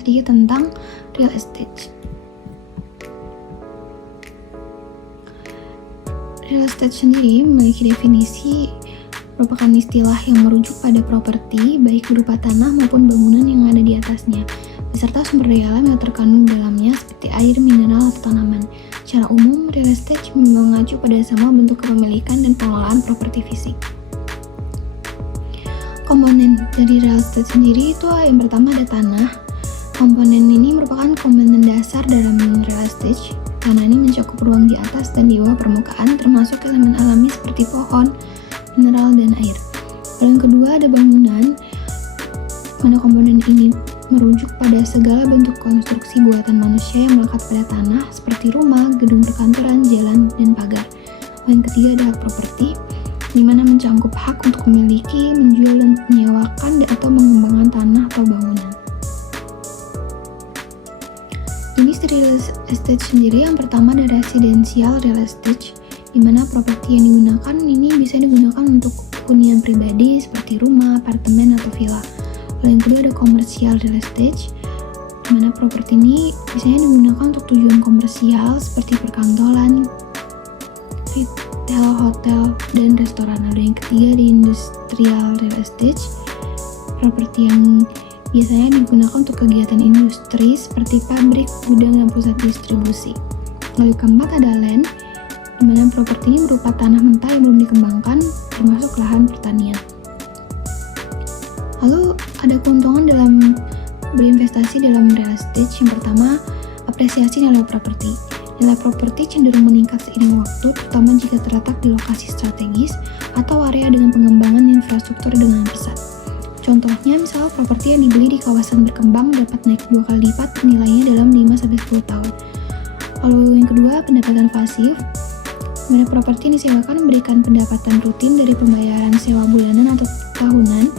sedikit tentang real estate. Real estate sendiri memiliki definisi merupakan istilah yang merujuk pada properti, baik berupa tanah maupun bangunan yang ada di atasnya, beserta sumber daya alam yang terkandung dalamnya seperti air, mineral, atau tanaman. Secara umum, real estate mengacu pada semua bentuk kepemilikan dan pengelolaan properti fisik. Komponen dari real estate sendiri itu yang pertama ada tanah. Komponen ini merupakan komponen dasar dalam real estate. Tanah ini mencakup ruang di atas dan di bawah permukaan, termasuk elemen alami seperti pohon, mineral, dan air. Lalu yang kedua ada bangunan, mana komponen ini merujuk pada segala bentuk konstruksi buatan manusia yang melekat pada tanah, seperti rumah, gedung perkantoran, jalan, dan pagar. Lalu yang ketiga ada hak properti, di mana mencakup hak untuk memiliki, menjual, dan menyewakan atau mengembangkan tanah atau bangunan. Jenis real estate sendiri yang pertama ada residential real estate, di mana properti yang digunakan ini bisa digunakan untuk hunian pribadi seperti rumah, apartemen, atau villa. Lalu yang kedua ada commercial real estate, di mana properti ini biasanya digunakan untuk tujuan komersial seperti perkantoran, retail, hotel, dan restoran. Lalu yang ketiga ada industrial real estate, properti yang biasanya digunakan untuk kegiatan industri seperti pabrik, gudang, dan pusat distribusi. Lalu keempat ada land, di mana properti ini berupa tanah mentah yang belum dikembangkan, termasuk lahan pertanian. Lalu ada keuntungan dalam berinvestasi dalam real estate. Yang pertama, apresiasi nilai properti. Nilai properti cenderung meningkat seiring waktu, terutama jika terletak di lokasi strategis atau area dengan pengembangan infrastruktur dengan pesat. Contohnya, misal properti yang dibeli di kawasan berkembang dapat naik 2 kali lipat nilainya dalam 5-10 tahun. Lalu yang kedua, pendapatan pasif. Mana properti yang disewakan memberikan pendapatan rutin dari pembayaran sewa bulanan atau tahunan.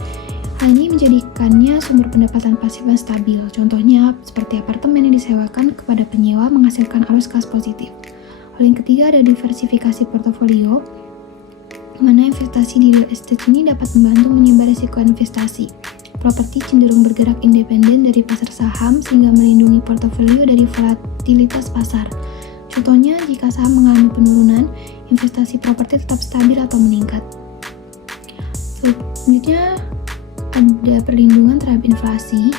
Hal ini menjadikannya sumber pendapatan pasif yang stabil. Contohnya, seperti apartemen yang disewakan kepada penyewa menghasilkan arus kas positif. Lalu yang ketiga ada diversifikasi portofolio, mana investasi di real estate ini dapat membantu menyebar risiko investasi. Properti cenderung bergerak independen dari pasar saham sehingga melindungi portofolio dari volatilitas pasar. Contohnya, jika saham mengalami penurunan, investasi properti tetap stabil atau meningkat. Selanjutnya, ada perlindungan terhadap inflasi.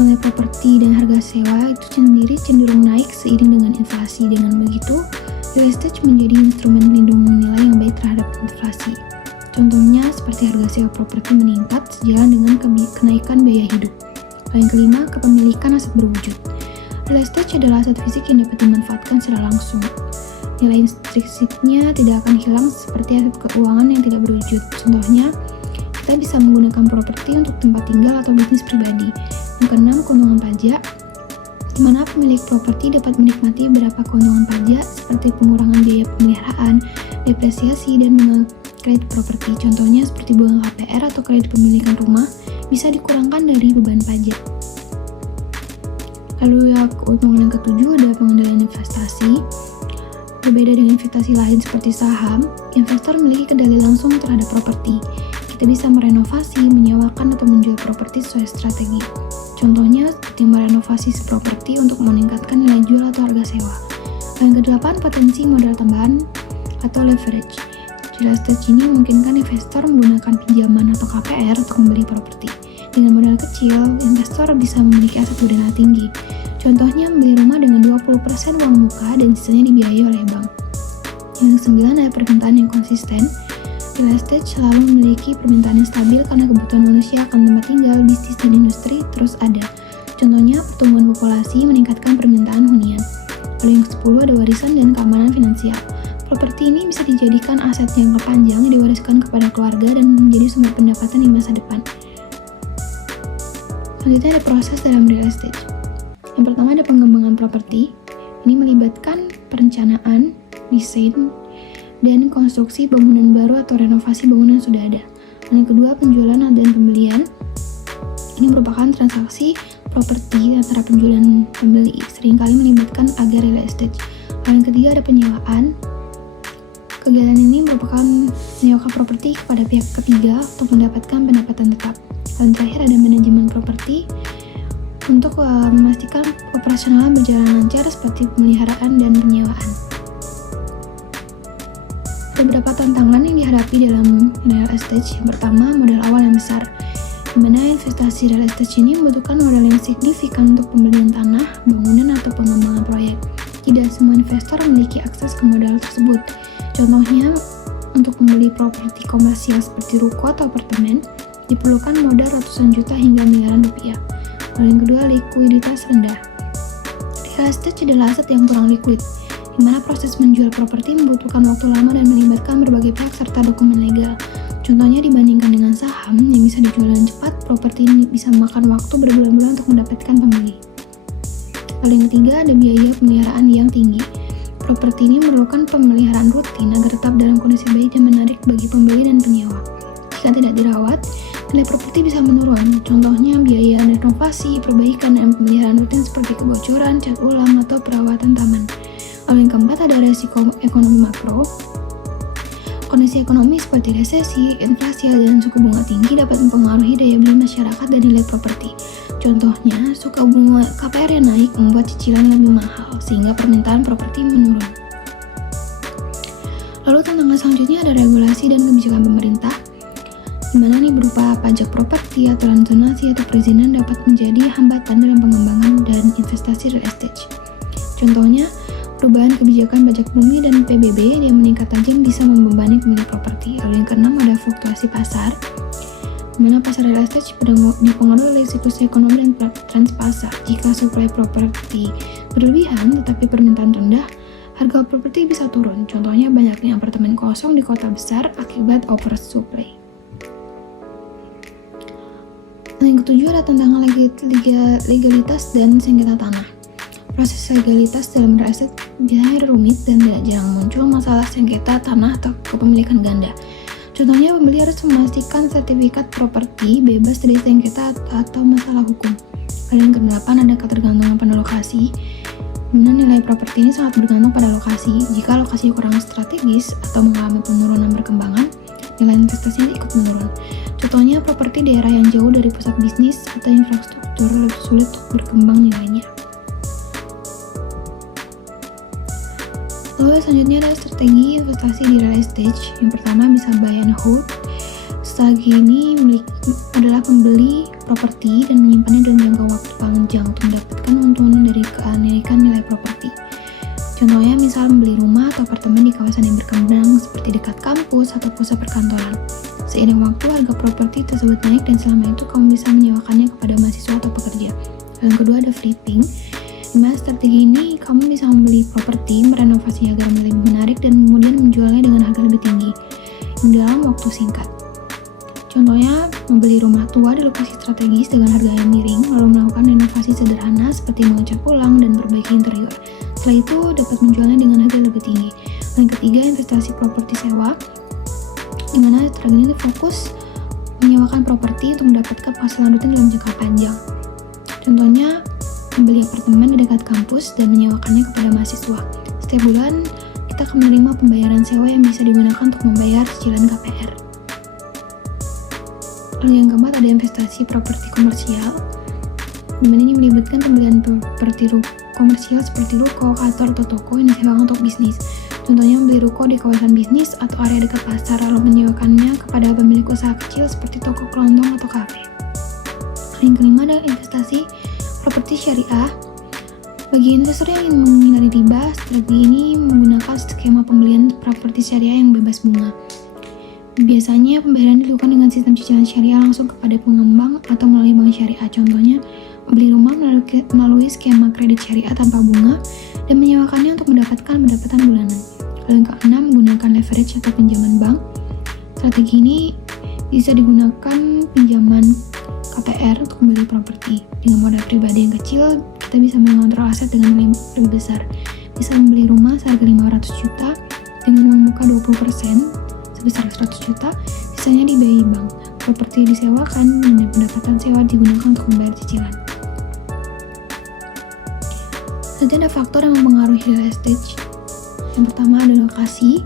Nilai properti dan harga sewa itu sendiri cenderung naik seiring dengan inflasi. Dengan begitu, real estate menjadi instrumen pelindung nilai yang baik terhadap inflasi. Contohnya seperti harga sewa properti meningkat sejalan dengan kenaikan biaya hidup. Lalu yang kelima, kepemilikan aset berwujud. Real estate adalah aset fisik yang dapat dimanfaatkan secara langsung. Nilai intrinsiknya tidak akan hilang seperti aset keuangan yang tidak berwujud. Contohnya, kita bisa menggunakan properti untuk tempat tinggal atau bisnis pribadi. Yang keenam, keuntungan pajak, di mana pemilik properti dapat menikmati beberapa keuntungan pajak seperti pengurangan biaya pemeliharaan, depresiasi, dan kredit properti. Contohnya seperti bunga KPR atau kredit pemilikan rumah bisa dikurangkan dari beban pajak. Lalu keuntungan yang ketujuh ada pengendalian investasi. Berbeda dengan investasi lain seperti saham, investor memiliki kendali langsung terhadap properti. Kita bisa merenovasi, menyewakan, atau menjual properti sesuai strategi. Contohnya seperti merenovasi properti untuk meningkatkan nilai jual atau harga sewa. Yang kedelapan, potensi modal tambahan atau leverage. Real estate ini memungkinkan investor menggunakan pinjaman atau KPR untuk membeli properti. Dengan modal kecil, investor bisa memiliki aset berdana tinggi. Contohnya membeli rumah dengan 20% uang muka dan sisanya dibiayai oleh bank. Yang kesembilan ada permintaan yang konsisten. Real estate selalu memiliki permintaan yang stabil karena kebutuhan manusia akan tempat tinggal, bisnis, dan industri terus ada. Contohnya, pertumbuhan populasi meningkatkan permintaan hunian. Lalu yang ke-10 ada warisan dan keamanan finansial. Properti ini bisa dijadikan aset jangka panjang yang diwariskan kepada keluarga dan menjadi sumber pendapatan di masa depan. Selanjutnya ada proses dalam real estate. Yang pertama ada pengembangan properti. Ini melibatkan perencanaan, desain, dan konstruksi bangunan baru atau renovasi bangunan yang sudah ada. Dan yang kedua, penjualan dan pembelian. Ini merupakan transaksi properti antara penjual dan pembeli, seringkali melibatkan agen real estate. Dan yang ketiga ada penyewaan. Kegiatan ini merupakan menyewakan properti kepada pihak ketiga untuk mendapatkan pendapatan tetap. Dan terakhir ada manajemen properti. untuk memastikan operasional berjalan lancar seperti pemeliharaan dan penyewaan. Ada beberapa tantangan yang dihadapi dalam real estate. Yang pertama, modal awal yang besar, di mana investasi real estate ini membutuhkan modal yang signifikan untuk pembelian tanah, bangunan, atau pengembangan proyek. Tidak semua investor memiliki akses ke modal tersebut. Contohnya, untuk membeli properti komersial seperti ruko atau apartemen, diperlukan modal ratusan juta hingga miliaran rupiah. Lalu yang kedua, likuiditas rendah. Real estate adalah aset yang kurang liquid, di mana proses menjual properti membutuhkan waktu lama dan melibatkan berbagai pihak serta dokumen legal. Contohnya, dibandingkan dengan saham yang bisa dijual dengan cepat, properti ini bisa memakan waktu berbulan-bulan untuk mendapatkan pembeli. Lalu yang ketiga, ada biaya pemeliharaan yang tinggi. Properti ini memerlukan pemeliharaan rutin agar tetap dalam kondisi baik dan menarik bagi pembeli dan penyewa. Jika tidak dirawat, nilai properti bisa menurun. Contohnya, biaya renovasi, perbaikan, dan pemeliharaan rutin seperti kebocoran, cat ulang, atau perawatan taman. Lalu yang keempat, ada resiko ekonomi makro. Kondisi ekonomi seperti resesi, inflasi, dan suku bunga tinggi dapat mempengaruhi daya beli masyarakat dan nilai properti. Contohnya, suku bunga KPR yang naik membuat cicilan lebih mahal, sehingga permintaan properti menurun. Lalu tantangan selanjutnya ada regulasi dan kebijakan pemerintah, di mana nih berupa pajak properti, aturan zonasi, atau perizinan dapat menjadi hambatan dalam pengembangan dan investasi real estate. Contohnya, perubahan kebijakan pajak bumi dan PBB yang meningkat tajam bisa membebani pemilik properti. Lalu yang keenam, ada fluktuasi pasar, di mana pasar real estate dipengaruhi oleh siklus ekonomi dan tren pasar. Jika suplai properti berlebihan tetapi permintaan rendah, harga properti bisa turun. Contohnya, banyaknya apartemen kosong di kota besar akibat oversupply. Yang ketujuh, ada tantangan legalitas dan sengketa tanah. Proses legalitas dalam real estate biasanya rumit dan tidak jarang muncul masalah sengketa tanah atau kepemilikan ganda. Contohnya, pembeli harus memastikan sertifikat properti bebas dari sengketa atau masalah hukum. Lalu yang kedelapan, ada ketergantungan pada lokasi, di mana nilai properti ini sangat bergantung pada lokasi. Jika lokasinya kurang strategis atau mengalami penurunan perkembangan, nilai investasinya ikut menurun. Contohnya, properti daerah yang jauh dari pusat bisnis atau infrastruktur lebih sulit untuk berkembang nilainya. Lalu selanjutnya ada strategi investasi di real estate. Yang pertama, bisa buy and hold. Strategi ini adalah pembeli properti dan menyimpannya dalam jangka waktu panjang untuk mendapatkan keuntungan dari kenaikan nilai properti. Contohnya, misal membeli rumah atau apartemen di kawasan yang berkembang seperti dekat kampus atau pusat perkantoran. Seiring waktu, harga properti tersebut naik dan selama itu kamu bisa menyewakannya kepada mahasiswa atau pekerja. Yang kedua, ada flipping. Di mana strategi ini kamu bisa membeli properti, merenovasinya agar lebih menarik dan kemudian menjualnya dengan harga lebih tinggi dalam waktu singkat. Contohnya, membeli rumah tua di lokasi strategis dengan harga yang miring, lalu melakukan renovasi sederhana seperti mengecat ulang dan perbaiki interior. Setelah itu dapat menjualnya dengan harga lebih tinggi. Yang ketiga, investasi properti sewa, di mana strategi ini fokus menyewakan properti untuk mendapatkan penghasilan rutin dalam jangka panjang. Contohnya, membeli apartemen di dekat kampus dan menyewakannya kepada mahasiswa. Setiap bulan, kita akan menerima pembayaran sewa yang bisa digunakan untuk membayar cicilan KPR. Lalu yang keempat, ada investasi properti komersial, di mana ini melibatkan pembelian properti komersial seperti ruko, kantor, atau toko yang disewakan untuk bisnis. Contohnya, membeli ruko di kawasan bisnis atau area dekat pasar, lalu menyewakannya kepada pemilik usaha kecil seperti toko kelontong atau kafe. Yang kelima, ada investasi properti syariah. Bagi investor yang ingin menghindari riba, strategi ini menggunakan skema pembelian properti syariah yang bebas bunga. Biasanya pembayaran dilakukan dengan sistem cicilan syariah langsung kepada pengembang atau melalui bank syariah. Contohnya, membeli rumah melalui skema kredit syariah tanpa bunga dan menyewakannya untuk mendapatkan pendapatan bulanan. Lalu yang keenam, menggunakan leverage atau pinjaman bank. Strategi ini bisa digunakan pinjaman KPR untuk membeli properti. Dengan modal pribadi yang kecil, kita bisa mengontrol aset dengan nilai lebih besar. Bisa membeli rumah seharga 500 juta dengan membuka 20% sebesar 100 juta, sisanya dibiayai bank. Properti disewakan dan pendapatan sewa digunakan untuk membayar cicilan. Nanti ada faktor yang mempengaruhi real estate. Yang pertama ada lokasi,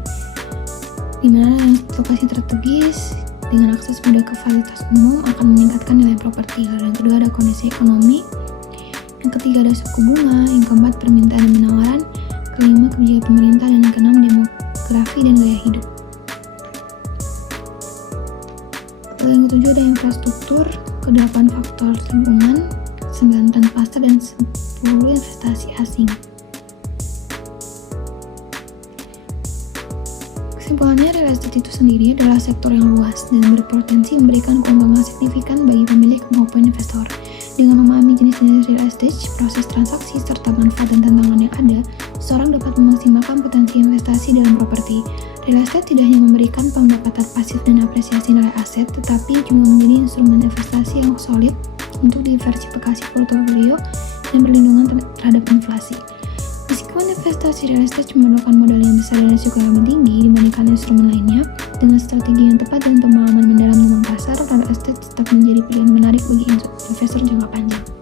di mana lokasi strategis dengan akses mudah ke fasilitas umum akan meningkatkan nilai properti. Lalu yang kedua ada kondisi ekonomi, ketiga ada suku bunga, yang keempat permintaan dan penawaran, kelima kebijakan pemerintah, dan yang keenam demografi dan gaya hidup. Lalu yang ketujuh ada infrastruktur, kedelapan faktor lingkungan, 9 tren pasar, dan 10 investasi asing. Kesimpulannya, real estate itu sendiri adalah sektor yang luas dan berpotensi memberikan keuntungan signifikan bagi pemilik maupun investor. Dengan memahami jenis-jenis real estate, proses transaksi, serta manfaat dan tantangan yang ada, seseorang dapat memaksimalkan potensi investasi dalam properti. Real estate tidak hanya memberikan pendapatan pasif dan apresiasi nilai aset, tetapi juga menjadi instrumen investasi yang solid untuk diversifikasi portofolio dan perlindungan terhadap inflasi. Meskipun investasi real estate memerlukan modal yang besar dan risiko yang lebih tinggi dibandingkan instrumen lainnya, dengan strategi yang tepat dan pemahaman mendalam tentang pasar, real estate tetap menjadi pilihan menarik bagi investor jangka panjang.